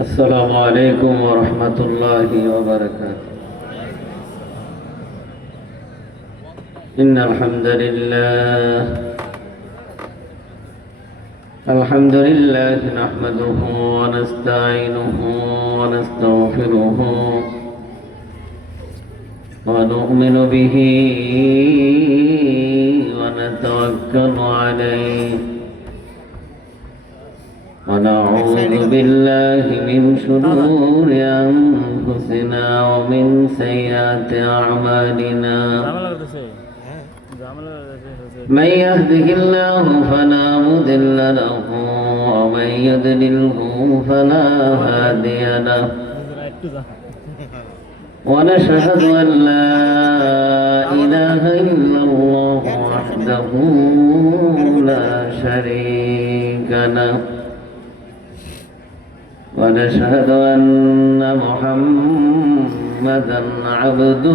السلام عليكم ورحمة الله وبركاته. إن الحمد لله نحمده ونستعينه ونستغفره ونؤمن به ونتوكل عليه ونعوذ بالله من شرور أنفسنا ومن سيئات أعمالنا من يهده الله فلا مضل له ومن يضلله فلا هادي له ونشهد أن لا إله إلا الله وحده لا شريك له ونشهد أن محمدا عبده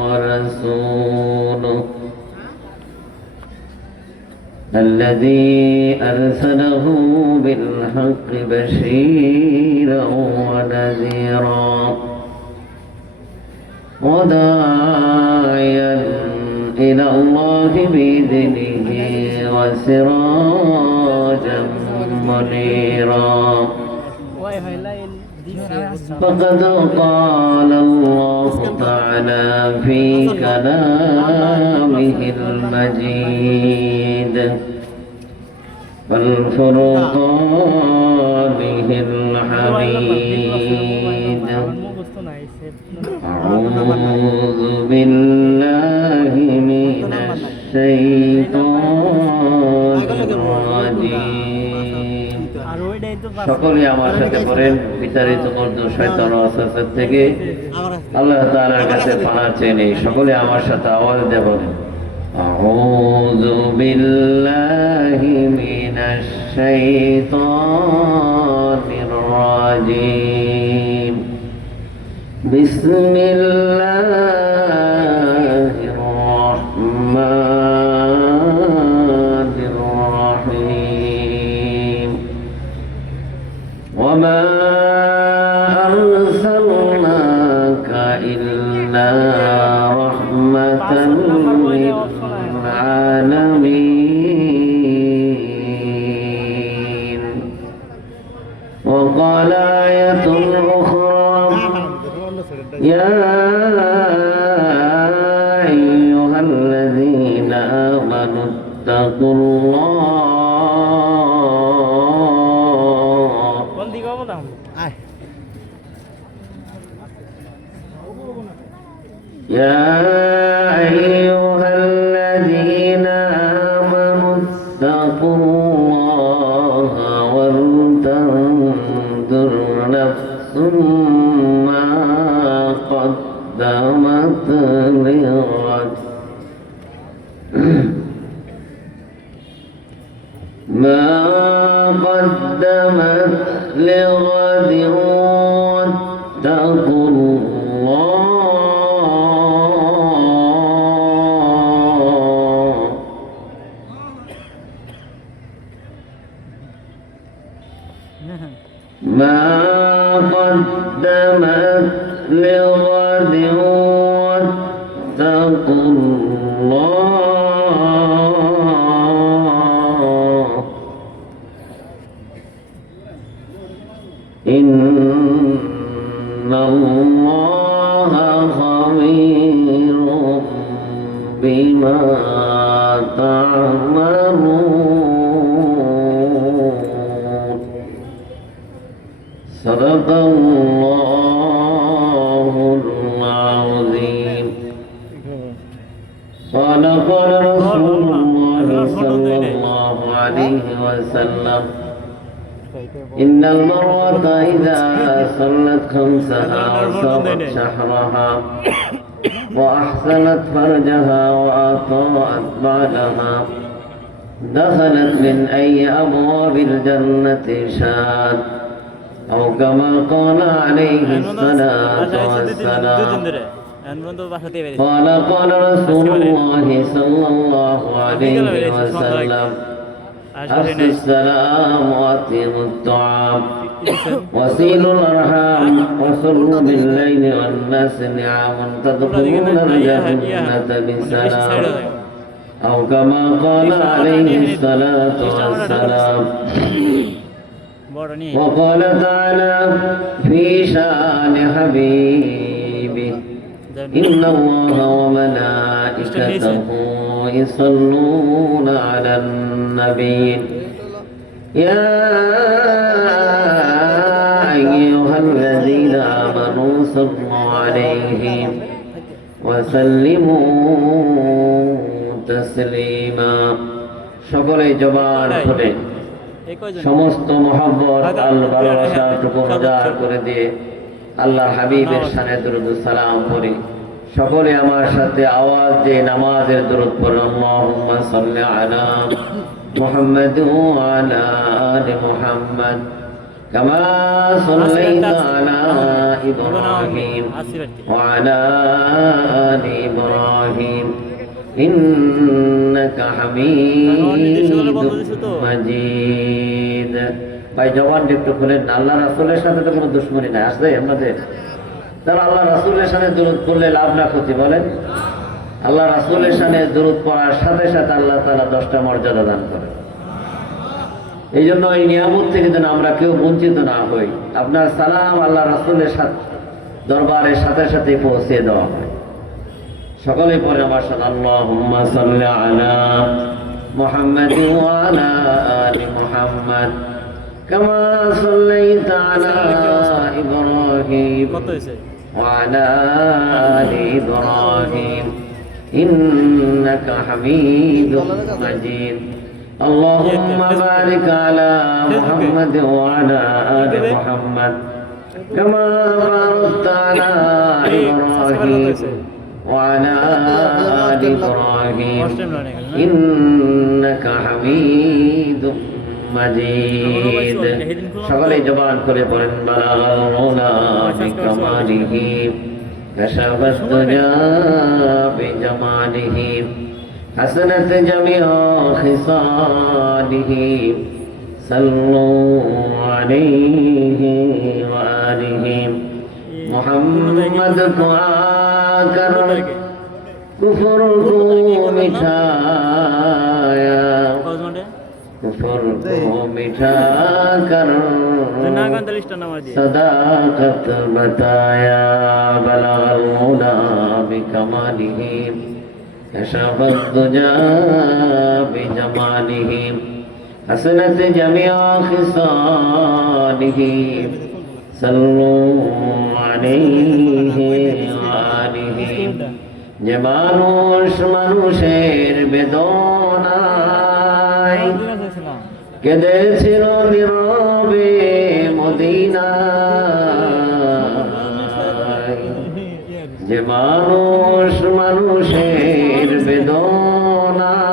ورسوله الذي أرسله بالحق بشيرا ونذيرا وداعيا إلى الله بإذنه وسراجا منيرا فقد قال الله تعالى في كلامه المجيد والفرقانه الحميد أعوذ بالله من الشيطان الرجيم সকলে আমার সাথে পড়েন বিতাড়িত করতো শয়তান ও ওয়াসওয়াসা থেকে আল্লাহ তাআলার কাছে পানা চেয়ে নেই। সকলে আমার সাথে আওয়াজ দিয়ে বলেন আউযু বিল্লাহি মিনাশ শাইতানির রাজিম বিসমিল্লাহির রাহমানির রাহিম وما أرسلناك إلا رحمة للعالمين وقال آية أخرى يا أيها الذين آمنوا اتقوا الله يا أيها الذين آمنوا اتقوا الله ولتنظر نفس ما قدمت لغد ما قدمت لغد واتقوا الله ما قدمت لغد واتقوا الله إن الله خبير بما تعملون صدق الله العظيم قال رسول الله صلى الله عليه وسلم إن المرأة إذا صلت خمسها وصامت شهرها وأحسنت فرجها وأطاعت بعدها دخلت من أي أبواب الجنة شاءت أو كما قال عليه الصلاة والسلام قال رسول الله صلى الله عليه وسلم أفشوا السلام وأطعموا الطعام وصلوا الأرحام وصلوا بالليل والناس نعم تدخلون الجنة بسلام أو كما قال عليه الصلاة والسلام. وقال تعالى في شأن حبيبه إن الله وملائكته يصلون على النبي يا أيها الذين آمنوا صلوا عليه وسلموا تسليما. সকলে জবান খুলে সমস্ত মহব্বত আল ভালোবাসাটুকু উজাড় করে দিয়ে আল্লাহর হাবিবের শানে দরুদ ও সালাম পড়ি। সকলে আমার সাথে আওয়াজ দিয়ে নামাজের দরুদ পড়ুন। আল্লাহুম্মা সাল্লি আলা মুহাম্মাদ ওয়া আলা আলি মুহাম্মাদ কামা সাল্লাইতা আলা ইব্রাহিম ওয়া আলা আলি ইব্রাহিম ইন্নাকা হামিদুম মাজিদ। ভাই জবান একটু খুলেন। আল্লাহ রাসূলের সাথে তো কোনো দুশমনী নাই, আসলে আমাদের তারা আল্লাহ রাসূলের সাথে দরুদ পড়লে লাভ না ক্ষতি বলেন? আল্লাহ রাসূলের সাথে দরুদ পড়ার সাথে সাথে আল্লাহ তাআলা 10টা মর্যাদা দান করেন। এই জন্য এই নিয়ামত থেকে যেন আমরা কেউ বঞ্চিত না হই। আপনার সালাম আল্লাহ রাসূলের সাথে দরবারের সাথে সাথে পৌঁছে দেওয়া হয়। সকলে পরে আমার সাথে আল্লাহুম্মা সাল্লি আলা মুহাম্মাদ ওয়া আলা আলি মুহাম্মাদ কামা সাল্লাইতা আলা ইব্রাহিম ওয়া আলা আলি ইব্রাহিম ইন্নাকা হামিদুম মাজিদ। আল্লাহুম্মা বারিক আলা মুহাম্মাদ ওয়া আলা আলি মুহাম্মাদ কামা বারাকতা আলা ইব্রাহিম وعلى آل إبراهيم إنك حميد مجيد. সকলে জবান করে পড়েন বালাগাল মৌলা বিকামালিহি কাশাফাত দুজা বিজামালিহি হাসানাত জামিউ খিসালিহি সাল্লু আলাইহি ওয়া আলিহি मुहम्मद को आकर कुफर को मिठाया, कुफर को मिठाकर सदाकत बताया। बलगल मुदा बिकमालिही कशफत दुजा बिजमालिही हसनत जमिया खिसालिही सल्लू আলাইহি ওয়া আলিহি। যে মানুষ মানুষের বেদনায় কেঁদেছিল নীরবে মদিনায়, যে মানুষ মানুষের বেদনায়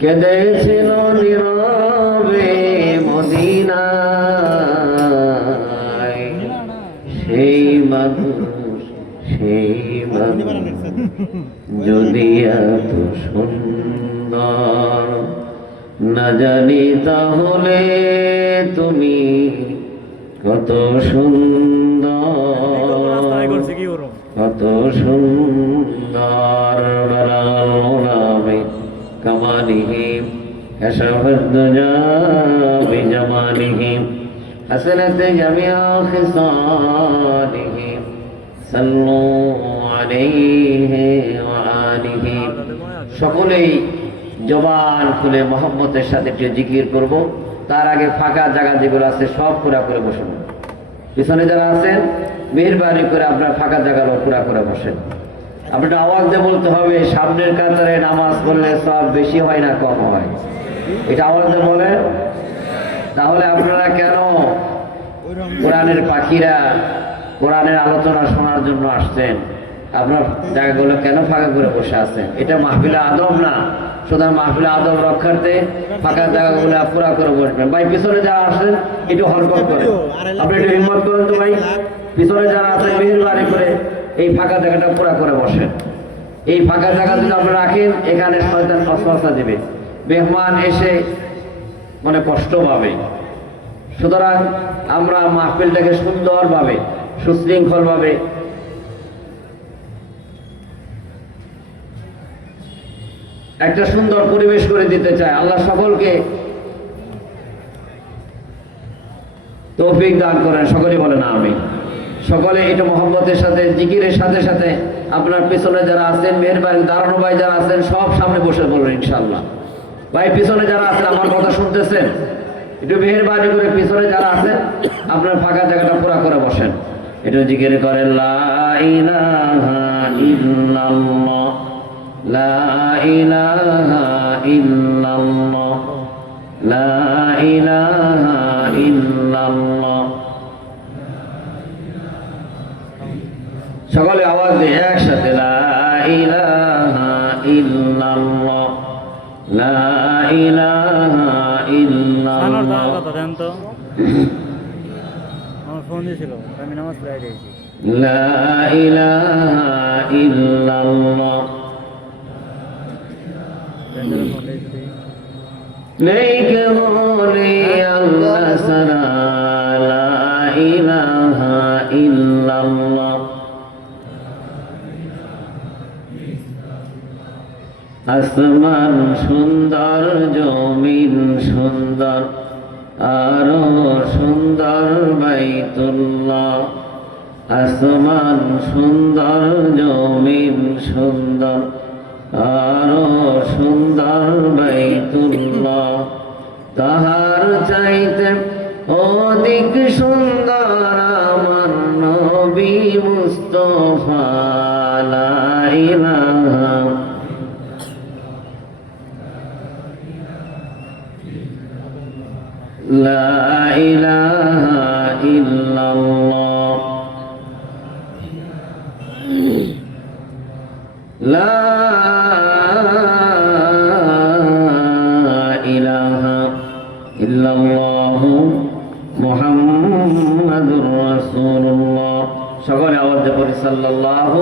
কেঁদেছিল নীরবে মদিনায়, সেই মানুষ যদি এত সুন্দর না জানি তাহলে তুমি কত সুন্দর, কত সুন্দর। কামালিহি কাশাফাত দুজা বিজামালিহি হাসানাত জামিউ খিসালিহি সাল্লু আলাইহি ওয়া আলিহি। সকলেই জবান খুলে মহব্বতের সাথে একটু জিকির করব। তার আগে ফাঁকা জায়গা যেগুলো আছে সব পুরা করে বসুন। পিছনে যারা আছেন মেহেরবানি করে আপনার ফাঁকা জায়গাগুলো পুরা করে বসেন। আপনার আওয়াজ দিয়ে বলতে হবে, সামনের কাতারে নামাজ পড়লে সব বেশি হয় না কম হয়? এটা আওয়াজ দিয়ে বলেন। তাহলে আপনারা কেন কোরআনের পাখিরা কোরআনের আলোচনা শোনার জন্য আসছেন? আপনার জায়গাগুলো কেন ফাঁকা করে বসে আছেন? এটা মাহফিলে আদব না, সুতরাং মাহফিলে আদব রক্ষার্থে ফাঁকা জায়গাগুলো পুরা করে বসবেন। ভাই পিছনে যারা আসেন একটু হরকত করেন, আপনি একটু হিম্মত করেন তো ভাই। পিছনে যারা আছেন মেহেরবানি করে এই ফাঁকা জায়গাটা পুরা করে বসেন। এই ফাঁকা জায়গা যদি আপনারা রাখেন, এখানে শয়তান ওয়াসওয়াসা দেবে। মেহমান এসে মানে কষ্ট পাবে। সুতরাং আমরা মাহফিলটাকে সুন্দরভাবে সুশৃঙ্খলভাবে একটা সুন্দর পরিবেশ করে দিতে চাই। আল্লাহ সকলকে তৌফিক দান করেন, সকলে বলেন আমিন। সকলে এটা মহব্বতের সাথে জিকিরের সাথে সাথে আপনার পিছনে যারা আছেন মেহেরবানি দাঁড়ানো ভাই যারা আছেন সব সামনে বসে বলবেন ইনশাআল্লাহ। ভাই পিছনে যারা আছেন আমার কথা শুনতেছেন, একটু মেহেরবানি করে পিছনে যারা আছেন আপনার ফাঁকা জায়গাটা পুরা করে বসেন, একটু জিকির করেন লা ইলাহা ইল্লাল্লাহ লা ইলাহা ইল্লাল্লাহ লা ইলাহা ইল্লাল্লাহ। সকলে আওয়াজ দিয়ে একসাথে লা ইলাহা ইল্লাল্লাহ লা ইলাহা ইল্লাল্লাহ। আমার ফোন দিয়েছিল, আমি নামাজ পড়ে দিয়েছি। লা ইলাহা ইল্লাল্লাহ নেইকে বলে আল্লাহ সারা লা ইলাহা ইল্লাল্লাহ। আসমান সুন্দর জমিন সুন্দর আরো সুন্দর বাইতুল্লাহ। আসমান সুন্দর জমিন সুন্দর আরো সুন্দর বাইতুল্লাহ। তাহার চাইতে অধিক সুন্দর আমার নবী মুস্তাফা লা ইলাহা লা ইলাহা ইল্লাল্লাহ লা ইলাহা ইল্লাল্লাহ মুহাম্মাদুর রাসূলুল্লাহ। সকলে আওয়াজ করে সাল্লাল্লাহু।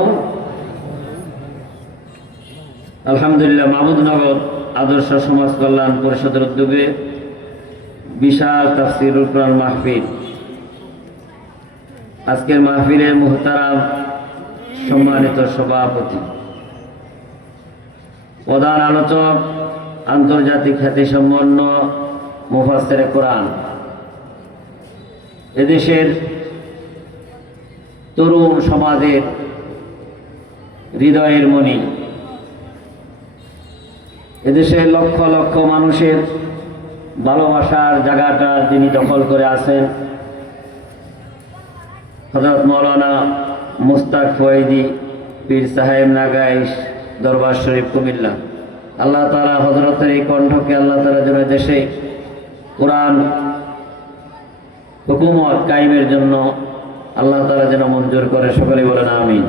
আলহামদুলিল্লাহ মাহমুদনগর আদর্শ সমাজ কল্যাণ পরিষদের উদ্যোগে বিশাল তাফসীরুল কুরআন মাহফিল। আজকের মাহফিলের মুহতারাম সম্মানিত সভাপতি, প্রধান আলোচক, আন্তর্জাতিক খ্যাতিসম্পন্ন মুফাসসিরে কোরআন, এদেশের তরুণ সমাজের হৃদয়ের মণি, এদেশের লক্ষ লক্ষ মানুষের ভালোবাসার জায়গাটা যিনি দখল করে আছেন, হযরত মাওলানা মুস্তাক ফয়েজি পীর সাহেব নাগাইশ দরবার শরীফ কুমিল্লা। আল্লাহ তাআলা হযরতের এই কণ্ঠকে আল্লাহ তাআলা যেন দেশে কোরআন হুকুমত কায়েমের জন্য আল্লাহ তাআলা যেন মঞ্জুর করে, সকলে বলেন আমিন।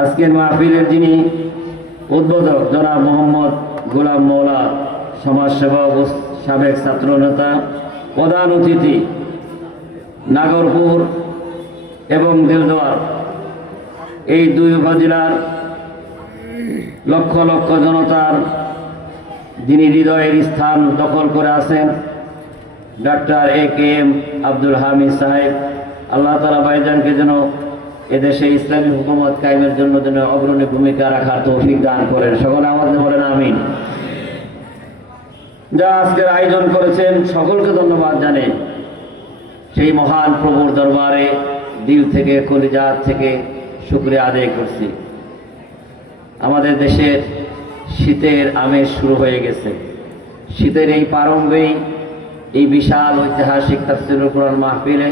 আজকের মাহফিলের যিনি উদ্বোধক জনাব মোহাম্মদ গোলাম মওলা, সমাজসেবক ও সাবেক ছাত্রনেতা, প্রধান অতিথি নাগরপুর এবং দেলদুয়ার এই দুই উপজেলার লক্ষ লক্ষ জনতার যিনি হৃদয়ের স্থান দখল করে আছেন, ডাক্তার এ.কে.এম. আব্দুল হামিদ সাহেব, আল্লাহ তাআলা ভাইজানকে যেন এদেশে ইসলামী হুকুমত কায়েমের জন্য যেন অগ্রণী ভূমিকা রাখার তৌফিক দান করেন, সকলে আমাদের বলেন আমিন। যা আজকের আয়োজন করেছেন সকলকে ধন্যবাদ জানাই। সেই মহান প্রভুর দরবারে দিল থেকে কলিজাত থেকে শুকরিয়া আদায় করছি। আমাদের দেশের শীতের আমেজ শুরু হয়ে গেছে। শীতের এই প্রারম্ভেই এই বিশাল ঐতিহাসিক তাফসীরুল কুরআন মাহফিলে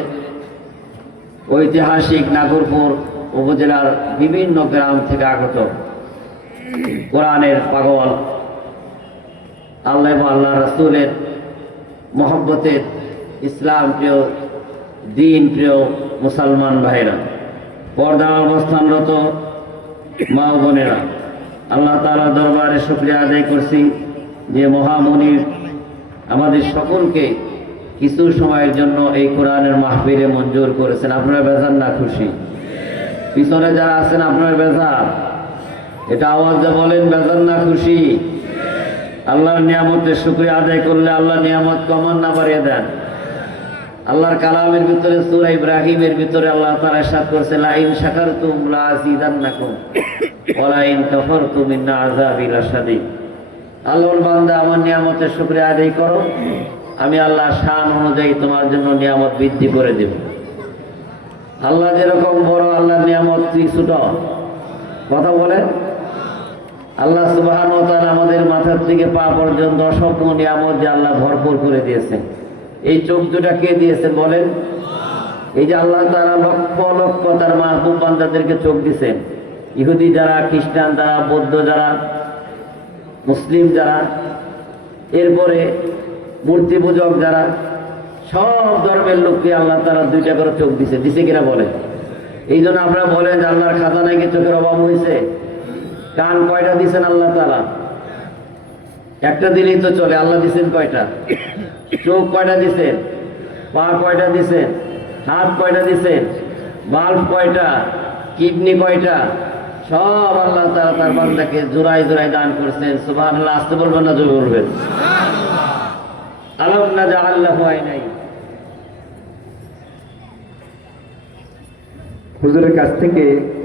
ঐতিহাসিক নাগরপুর উপজেলার বিভিন্ন গ্রাম থেকে আগত কোরআনের পাগল, আল্লাহ এবং আল্লাহ রাসূলের মহব্বতের ইসলাম প্রিয়, দিন প্রিয় মুসলমান ভাইরা, পর্দা অবস্থানরত মা ও বোনেরা, আল্লাহ তাআলার দরবারে শুকরিয়া আদায় করছি যে মহামনির আমাদের সকলকে কিছু সময়ের জন্য এই কোরআনের মাহফিলে মঞ্জুর করেছেন। আপনারা বেজার না খুশি? পিছনে যারা আছেন আপনার বেজার? এটা আওয়াজে বলেন বেজার না খুশি? আল্লাহর নিয়ামতের শুকরিয়া আদায় করলে আল্লাহ নিয়ামত কমান না বাড়িয়ে দেন। আল্লাহর কালামের ভিতরে সূরা ইব্রাহিমের ভিতরে আল্লাহ তাআলা ইরশাদ করেছে, লা ইন শাকারতুম লা আযীদান্নাকুম ওয়া লা ইন কাফারতুম ইন্না আযাবি লাশাদীদ। আল্লাহর বান্দা, আমার নিয়ামতের শুকরিয়া আদায় করো, আমি আল্লাহ শান অনুযায়ী তোমার জন্য নিয়ামত বৃদ্ধি করে দেব। আল্লাহ যেরকম বড়, আল্লাহর নিয়ামত তুই ছোট। কথা বলেন। আল্লাহ সুবহানাহু ওয়া তাআলা আমাদের মাথার থেকে পা পর্যন্ত অসংখ্য নিয়ামত যে আল্লাহ ভরপুর করে দিয়েছেন। এই চোখ দুটা কে দিয়েছেন বলেন? এই যে আল্লাহ তাআলা লক্ষ লক্ষ তার মাহবুব বান্দাদেরকে চোখ দিয়েছেন। ইহুদি যারা, খ্রিস্টান যারা, বৌদ্ধ যারা, মুসলিম যারা, এরপরে মূর্তি পূজক যারা, সব ধর্মের লোককে আল্লাহ তাআলা দুইটা করে চোখ দিছে। দিছে কিনা বলেন? এই জন্য আমরা বলেন যে আল্লাহর খাজানায় কি চোখের অভাব হয়েছে? কান কয়টা দিছেন আল্লাহ তাআলা? একটা দিলেই তো চলে। আল্লাহ দিছেন কয়টা? চোখ কয়টা দিছেন? পা কয়টা দিছেন? হাত কয়টা দিছেন? বাল্ব কয়টা? কিডনি কয়টা? সব আল্লাহ তাআলা তার বান্দাকে জোড়ায় জোড়ায় দান করছেন। সুবহানাল্লাহ। আসতে বলবেন না জোরে বলবেন? আলাম নাজআল লাহু আইনাইন। হুজুরের কাছ থেকে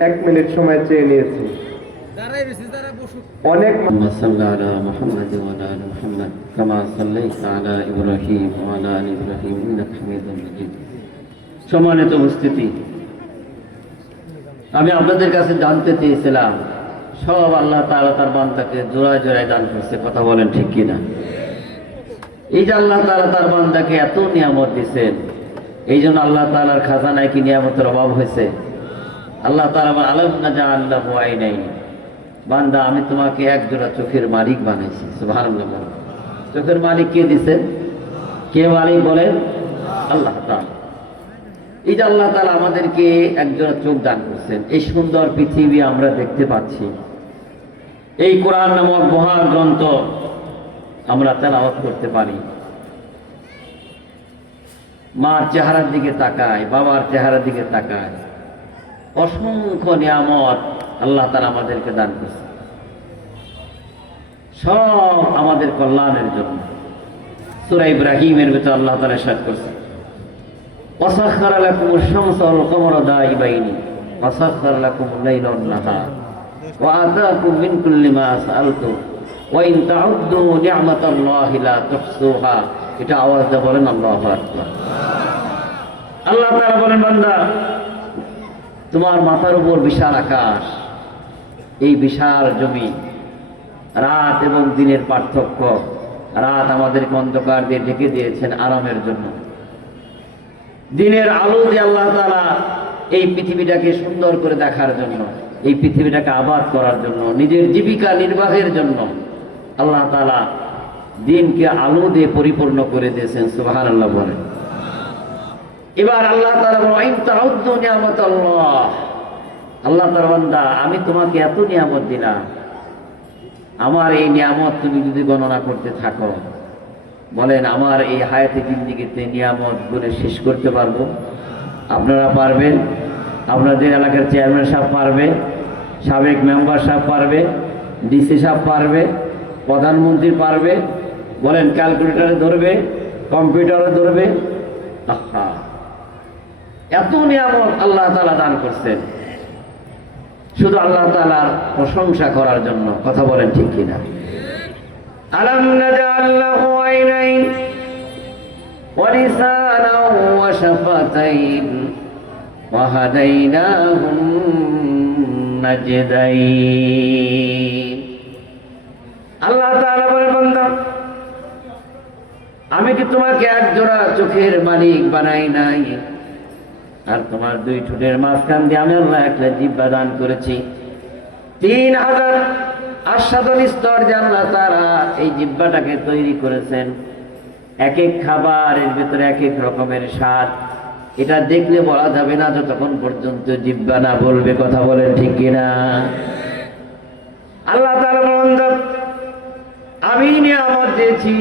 1 মিনিট সময় চেয়ে নিয়েছি। অনেক সাল্লাল্লাহু আলা মুহাম্মাদ ওয়া আলা আলি মুহাম্মাদ কামা সাল্লাইতা আলা ইব্রাহিম ওয়া আলা আলি ইব্রাহিম ইন্নাকা হামিদুম মাজিদ। সম্মানিত উপস্থিতি, আমি আপনাদের কাছে জানতে চেয়েছিলাম, সব আল্লাহ তাআলা তার বান্দাকে জোড়ায় জোড়ায় দান করছে। কথা বলেন ঠিক কিনা? এই যে আল্লাহ তাআলা তার বান্দাকে এত নিয়ামত দিয়েছেন, এই জন্য আল্লাহ তাআলার খাজানায় কি নিয়ামতের অভাব হয়েছে? আল্লাহ তাআলা আলাম নাজআল লাহু আইনাইন। বান্দা, আমি তোমাকে এক জোড়া চোখের মালিক বানাইছি। সুবহানাল্লাহ। চোখের মালিক কে দিছেন? কে মালিক বলেন? আল্লাহ তাআলা। এই যে আল্লাহ তাআলা আমাদেরকে এক জোড়া চোখ দান করছেন, এই সুন্দর পৃথিবী আমরা দেখতে পাচ্ছি, এই কোরআন নামক মহাগ্রন্থ আমরা তেলাওয়াত করতে পারি, মার চেহারার দিকে তাকায়, বাবার চেহারার দিকে তাকায়, অসংখ্য নিয়ামত আল্লাহ তাআলা আমাদেরকে দান করছে, সব আমাদের কল্যাণের জন্য। সূরা ইব্রাহিমের ভিতরে আল্লাহ তাআলা ইরশাদ করছে, ওয়াসাখখারা লাকুমুশ শামসা ওয়াল কমারা দাইবাইনি ওয়াসাখখারা লাকুমুল লাইলা ওয়ান নাহার ওয়া আতাকুম মিন কুল্লি মা সাআলতুম ওয়া ইন তাউদ্দু নি'মাতাল্লাহি লা তুহসুহা। এটা আওয়াজ দিয়ে বলেন আল্লাহু আকবার। আল্লাহ তাআলা বলেন, বান্দা, তোমার মাথার উপর বিশাল আকাশ, এই বিশাল জমি, রাত এবং দিনের পার্থক্য। রাত আমাদেরকে অন্ধকার দিয়ে ঢেকে দিয়েছেন আরামের জন্য, দিনের আলো দিয়ে আল্লাহ তাআলা এই পৃথিবীটাকে সুন্দর করে দেখার জন্য, এই পৃথিবীটাকে আবাদ করার জন্য, নিজের জীবিকা নির্বাহের জন্য আল্লাহ তাআলা দিনকে আলো দিয়ে পরিপূর্ণ করে দিয়েছেন। সুবহানাল্লাহ বলেন। এবার আল্লাহ তাআলা বলেন, ইন তাউদ্দু নি'মাতাল্লাহ। আল্লাহ তাআলা, বান্দা, আমি তোমাকে এত নিয়ামত দিলাম, আমার এই নিয়ামত তুমি যদি গণনা করতে থাকো, বলেন আমার এই হায়াতে জিন্দেগিতে নিয়ামত গুণে শেষ করতে পারবো? আপনারা পারবেন? আপনাদের এলাকার চেয়ারম্যান সাহেব পারবে, সাবেক মেম্বার সাহেব পারবে, ডিসি সাহেব পারবে, প্রধানমন্ত্রী পারবে? বলেন, ক্যালকুলেটরে ধরবে, কম্পিউটারে ধরবে? আহা, এত নিয়ামত আল্লাহ তাআলা দান করছেন শুধু আল্লাহ তাআলার প্রশংসা করার জন্য। কথা বলেন ঠিক কিনা? আলাম নাজআল লাহু আইনাইন ওয়া লিসানান ওয়া শাফাতাইন ওয়া হাদাইনাহুন নাজদাইন। আল্লাহ তাআলা বলেন, বান্দা, আমি কি তোমাকে এক জোড়া চোখের মালিক বানাই নাই? আর তোমার দুই ঠোঁটের মাঝখান দিয়ে আমি আল্লাহ একটা জিহ্বা দান করেছি। 3000 আস্বাদন স্তর যে আল্লাহ তাআলা এই জিহ্বাটাকে তৈরি করেছেন, এক এক খাবারের ভিতরে এক এক রকমের স্বাদ। এটা দেখলে বলা যাবে না যতক্ষণ পর্যন্ত জিহ্বা না বলবে। কথা বলেন ঠিক কিনা? আল্লাহ তাআলা বলেন, আমি নিয়ামত দিয়েছি,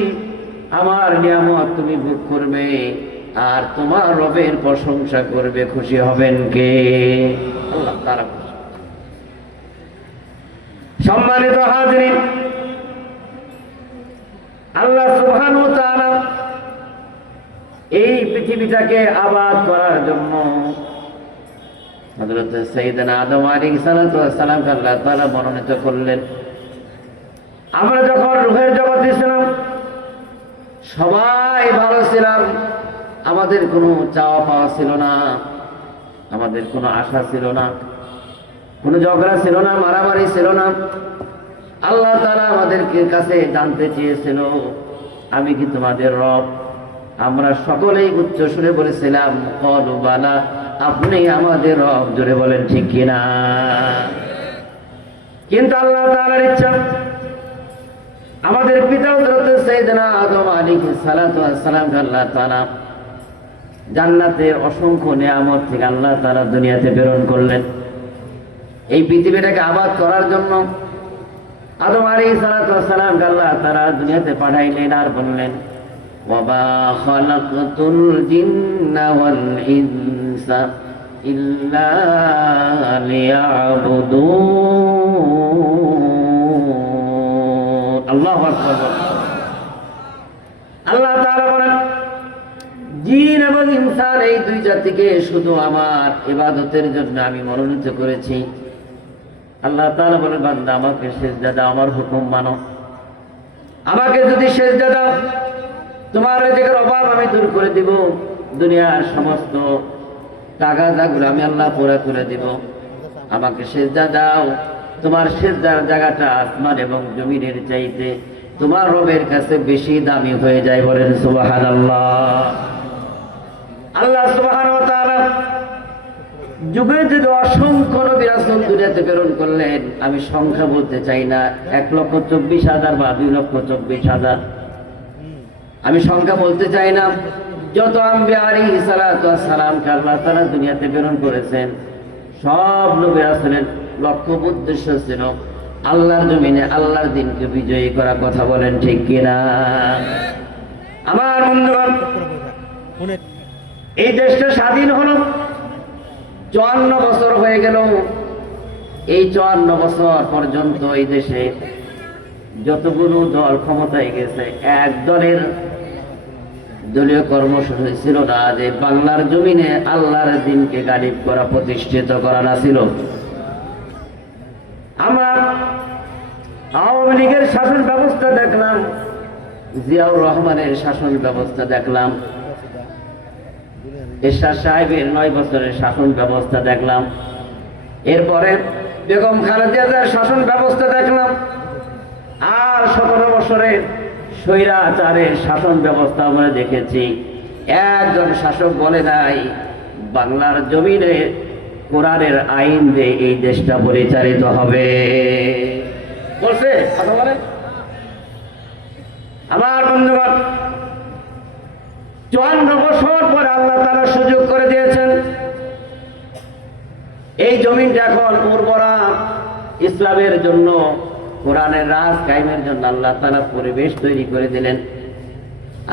আমার নিয়ামত তুমি ভোগ করবে, আর তোমার রবের প্রশংসা করবে। খুশি হবেন কে? আল্লাহ তাআলা। সম্মানিত হাজিরিন, আল্লাহ সুবহানাহু ওয়া তাআলা এই পৃথিবীটাকে আবাদ করার জন্য হযরত সাইয়েদনা আদম আলাইহিস সালাতু ওয়াস সালামকে আল্লাহ তাআলা মনোনীত করলেন। আমরা যখন রূহের জগতে ছিলাম সবাই ভালো ছিলাম, আমাদের কোনো চাওয়া পাওয়া ছিল না, আমাদের কোনো আশা ছিল না, কোনো ঝগড়া ছিল না, মারামারি ছিল না। আল্লাহ তাআলা আমাদেরকে কাছে জানতে চেয়েছিল আমি কি তোমাদের রব? আমরা সকলেই উচ্চ সুরে বলেছিলাম ক্বালু বালা, আপনি আমাদের রব। জোরে বলেন ঠিক কিনা? কিন্তু আল্লাহ তাআলার ইচ্ছা আমাদের পিতা হযরত সাইয়েদনা আদম আলাইহিস সালাতু ওয়াস সালামকে আল্লাহ তাআলা জান্নাতের অসংখ্য নিয়ামত থেকে আল্লাহ তাআলা দুনিয়াতে প্রেরণ করলেন এই পৃথিবীটাকে আবাদ করার জন্য। আদম আলাইহিস সালাতু ওয়াস সালামকে আল্লাহ তাআলা দুনিয়াতে পাঠাইলেন আর বললেন ওয়ামা খালাকতুল জিন্না ওয়াল ইনসা ইল্লা লিয়াবুদুন। আল্লাহু আকবার। আল্লাহ তাআলা বলেন জিন এবং ইনসান এই দুই জাতিকে শুধু আমার ইবাদতের জন্য আমি মনোনীত করেছি। আল্লাহ তাআলা বলেন বান্দা আমাকে সিজদা দাও, আমার হুকুম মানো। আমাকে যদি সিজদা দাও তোমার রিজিকের অভাব আমি দূর করে দিব, দুনিয়ার সমস্ত তাগাদাগুলো আমি আল্লাহ পুরা করে দিব। আমাকে সিজদা দাও, তোমার সিজদার জায়গাটা আসমান এবং জমিনের চাইতে তোমার রবের কাছে বেশি দামি হয়ে যায়। বলেন সুবহানাল্লাহ। আল্লাহ সুবহানাহু ওয়া তাআলা যুগে যুগে অসংখ্য নবী রাসূল দুনিয়াতে প্রেরণ করলেন। আমি সংখ্যা বলতে চাই না, 1,24,000 বা 2,24,000, আমি সংখ্যা বলতে চাই না। যত আম্বিয়া আলাইহিস সালাতু ওয়াস সালামকে আল্লাহ তাআলা দুনিয়াতে প্রেরণ করেছেন সব নবী রাসূলের লক্ষ্য উদ্দেশ্য ছিল আল্লাহর জমিনে আল্লাহর দ্বীনকে বিজয়ী করা। কথা বলেন ঠিক কিনা? আমার বন্ধুগণ, এই দেশটা স্বাধীন হলো 54 বছর হয়ে গেল। এই 54 বছর পর্যন্ত এই দেশে যতগুলো দল ক্ষমতায় গেছে এক দলের দলীয় কর্মসূচি ছিল না যে বাংলার জমিনে আল্লাহর দ্বীনকে গালিব করা, প্রতিষ্ঠিত করা না ছিল। আমরা আওয়ামী লীগের শাসন ব্যবস্থা দেখলাম, জিয়াউর রহমানের শাসন ব্যবস্থা দেখলাম, এরশাদ সাহেবের 9 বছরের শাসন ব্যবস্থা দেখলাম, এরপরে বেগম খালেদা জিয়ার শাসন ব্যবস্থা দেখলাম, আর 17 বছরের স্বৈরাচারের শাসন ব্যবস্থা আমরা দেখেছি। একজন শাসক বলে নাই বাংলার জমিনে কোরআনের আইন দিয়ে এই দেশটা পরিচালিত হবে। বলছে? কথা বলেন। আমার বন্ধুগণ, 54 বছর পরে আল্লাহ তাআলা সুযোগ করে দিয়েছেন এই জমিনটা এখন উর্বরা ইসলামের জন্য, কোরআনের রাজ কায়েমের জন্য আল্লাহ তাআলা পরিবেশ তৈরি করে দিলেন।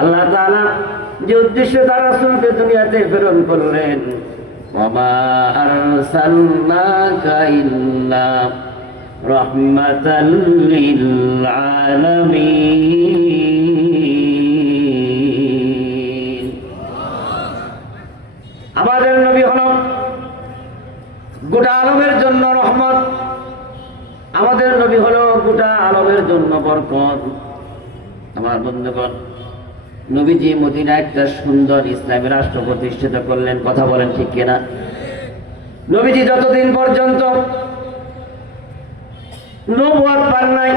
আল্লাহ তাআলা যে উদ্দেশ্যে তার রাসূলকে দুনিয়াতে প্রেরণ করলেন ওয়ামা আরসালনাকা ইল্লা রাহমাতাল লিল আলামিন। আমাদের নবী হলো গোটা আলমের জন্য রহমত, আমাদের নবী হলো গোটা আলমের জন্য বরকত। আমার বন্ধুগণ, নবীজি মদিনা একটা সুন্দর ইসলামী রাষ্ট্র প্রতিষ্ঠিত করলেন। কথা বলেন ঠিক কিনা? নবীজি যতদিন পর্যন্ত নবুয়ত পান নাই,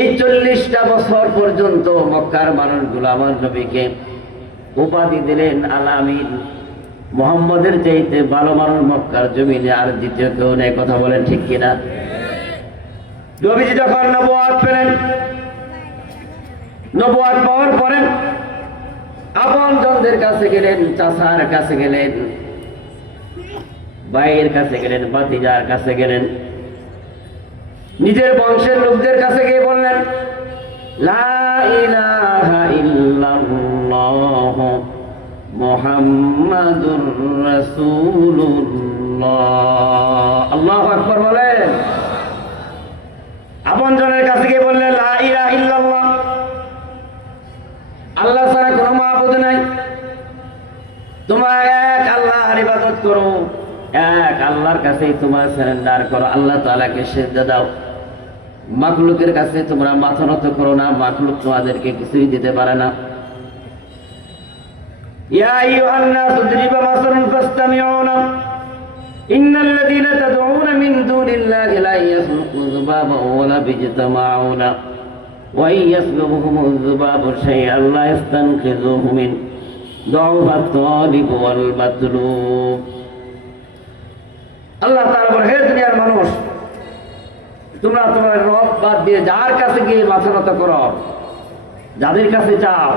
এই 40টা বছর পর্যন্ত মক্কার মানুষগুলো আমার নবীকে উপাধি দিলেন আল আমিন। মুহাম্মদের চাইতে ভালো মানুষ মক্কার জমিনে আর দ্বিতীয় কেউ নেই। কথা বলেন ঠিক কিনা? নবীজি যখন নবুয়ত পেলেন, নবুয়ত পাওয়ার পরে আপনজনদের কাছে গেলেন, চাচার কাছে গেলেন, ভাইয়ের কাছে গেলেন, ভাতিজার কাছে গেলেন, নিজের বংশের লোকদের কাছে গিয়ে বললেন লা ইলাহা ইল্লাল্লাহ মুহাম্মাদুর রাসূলুল্লাহ। আল্লাহু আকবার বলেন। আপনজনের কাছে গিয়ে বললেন লা ইলাহা ইল্লাল্লাহ আল্লাহ ছাড়া কোনো মাবুদ নাই। তোমার এক আল্লাহর ইবাদত করো, এক আল্লাহর কাছেই তোমার সারেন্ডার করো, আল্লাহ তাআলাকে সিজদা দাও। মাখলুকের কাছে তোমরা মাথা নত করো না, মাখলুক তোমাদেরকে কিছুই দিতে পারে না। ইয়া আইয়ুহান নাস উদরিবা মাসালুন ফাসতামিউ লাহু ইন্নাল্লাযীনা তাদউনা মিন দুনিল্লাহি লা ইয়াখলুকু যুবাবান ওয়া লা বিজতামাউনা ওয়া ইয়াসলুবুহুমুয যুবাবু শাইআন লা ইস্তানকিযুহু মিন দুআফাত তালিব ওয়াল মাতলুব। আল্লাহ তাআলা বলেন, হে দুনিয়ার মানুষ, তোমরা তোমার রব বাদ দিয়ে যার কাছে গিয়ে মাথা নত করো, যাদের কাছে চাও,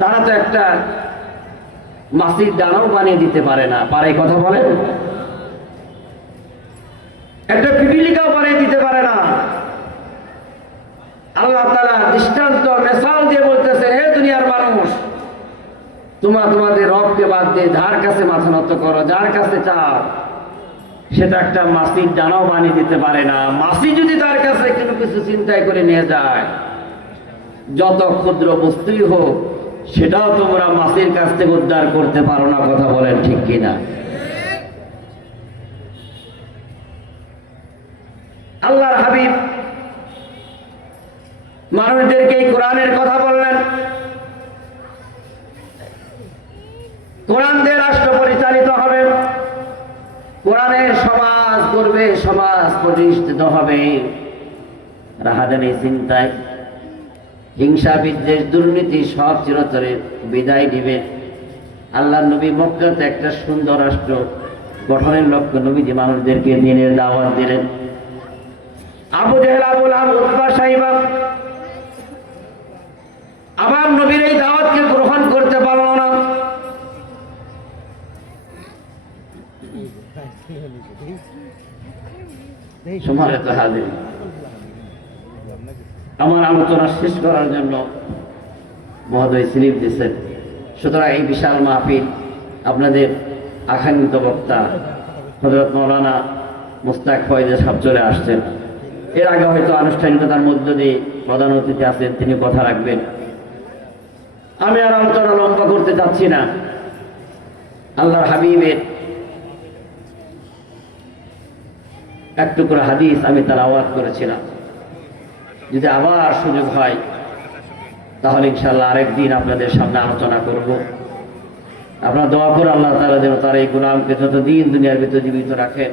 তারা তো একটা মাছির ডানাও বানিয়ে দিতে পারে না। পারে কথা বলেন? একটা পিপিলিকাও বানিয়ে দিতে পারে না। আল্লাহ তাআলা দৃষ্টান্ত মিসাল দিয়ে বলতেছে, হে দুনিয়ার মানুষ, তোমরা তোমাদের রবকে বাদ দিয়ে যার কাছে মাথা নত করো, যার কাছে চাও, সেটা একটা মাছির ডানাও বানিয়ে দিতে পারে না। মাছি যদি তার কাছে কোনো কিছু চিন্তাই করে নিয়ে যায়, যত ক্ষুদ্র বস্তুই হোক, সেটাও তোমরা মাছির কাছ থেকে উদ্ধার করতে পারো না। কথা বলেন ঠিক কিনা? আল্লাহর হাবিব মানুষদেরকে এই কোরআনের কথা বললেন। কোরআন দিয়ে রাষ্ট্র পরিচালিত হবে, কোরআনের সমাজ করবে, সমাজ প্রতিষ্ঠিত হবে। রাহাজানি চিন্তায় হিংসা বিদ্বেষ দুর্নীতি সব চিরতরে বিদায় দিবে। আল্লাহ নবী মক্কাতে একটা সুন্দর রাষ্ট্র গঠনের লক্ষ্য নবীজি মানুষদেরকে দিনের দাওয়াত দিলেন। আবু জেহেল, আবু লাহাব, উতবা, সাইবা আবার নবীর এই দাওয়াতকে গ্রহণ করতে পারল না। সম্মানিত হাজির, আমার আলোচনা শেষ করার জন্য মহোদয় স্লিপ দিচ্ছেন। সুতরাং এই বিশাল মাহফিল আপনাদের আকাঙ্ক্ষিত বক্তা হযরত মাওলানা মুস্তাক ফয়েজ সাহেব চলে আসছেন। এর আগে হয়তো আনুষ্ঠানিকতার মধ্য দিয়ে প্রধান অতিথি আছেন, তিনি কথা রাখবেন। আমি আর আলোচনা লম্বা করতে চাচ্ছি না। আল্লাহর হাবিবের এক টুকরা হাদিস আমি তেলাওয়াত করেছিলাম। যদি আবার সুযোগ হয় তাহলে ইনশাআল্লাহ আরেকদিন আপনাদের সামনে আলোচনা করব। আপনারা দোয়া করে আল্লাহ তাআলা যেন তার এই গোলামকে যতদিন দুনিয়ার ভিতরে জীবিত রাখেন,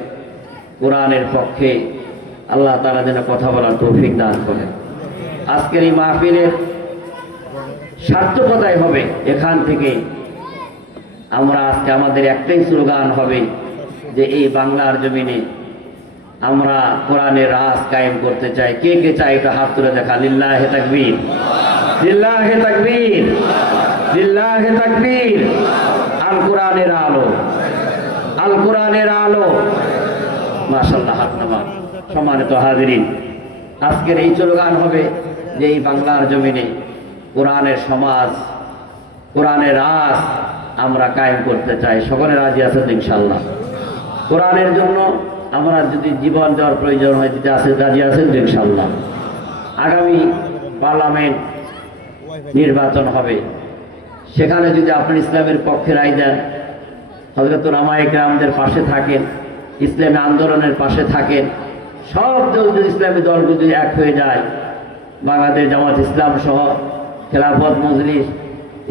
কোরআনের পক্ষে আল্লাহ তাআলা যেন কথা বলার তৌফিক দান করেন। আজকের এই মাহফিলের সার্থকতাই হবে এখান থেকে আমরা আজকে আমাদের একটাই স্লোগান হবে যে এই বাংলার জমিনে আমরা কোরআনের রাজ কায়েম করতে চাই। কে কে চাই এটা হাত তুলে দেখা। লিল্লাহে তাকবীর, লিল্লাহে তাকবীর, লিল্লাহে তাকবীর। আল কোরআনের আলো, আল কোরআনের আলো। মাশাআল্লাহ, হাত নামান। সম্মানিত হাজিরিন, আজকের এই স্লোগান হবে যে এই বাংলার জমিনে কোরআনের সমাজ, কোরআনের রাজ আমরা কায়েম করতে চাই। সকলে রাজি আছেন ইনশাআল্লাহ? কোরআনের জন্য আমরা যদি জীবন দেওয়ার প্রয়োজন হয় দিতে আছে, রাজি আছেন ইনশাআল্লাহ? আগামী পার্লামেন্ট নির্বাচন হবে, সেখানে যদি আপনি ইসলামের পক্ষে রায় দেন, হযরত উলামায়ে কেরামদের পাশে থাকেন, ইসলামী আন্দোলনের পাশে থাকেন, সব দল যদি ইসলামী দলগুলো যদি এক হয়ে যায়, বাংলাদেশ জামাত ইসলাম সহ খেলাফত মজলিস,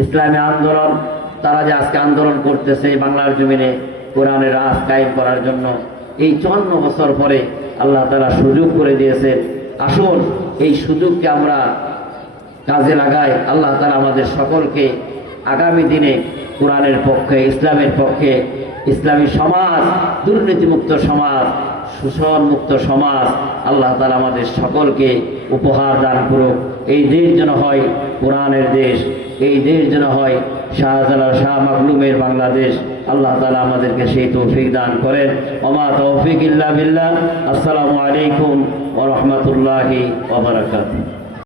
ইসলামী আন্দোলন, তারা যে আজকে আন্দোলন করতেছে এই বাংলার জমিনে কোরআনের রাজ কায়েম করার জন্য, এই 54 বছর পরে আল্লাহ তাআলা সুযোগ করে দিয়েছেন। আসুন এই সুযোগকে আমরা কাজে লাগাই। আল্লাহ তাআলা আমাদের সকলকে আগামী দিনে কোরআনের পক্ষে, ইসলামের পক্ষে, ইসলামী সমাজ, দুর্নীতিমুক্ত সমাজ, শোষণ মুক্ত সমাজ আল্লাহ তাআলা আমাদের সকলকে উপহার দান করুক। এই দেশ যেন হয় কোরআনের দেশ, এই দেশ যেন হয় শাহজালাল শাহ মাকলুমের বাংলাদেশ। আল্লাহ তাআলা আমাদেরকে সেই তৌফিক দান করেন। ওমা তৌফিক ইল্লা বিল্লাহ। আসসালামু আলাইকুম ওয়া রাহমাতুল্লাহি ওয়া বারাকাতুহু।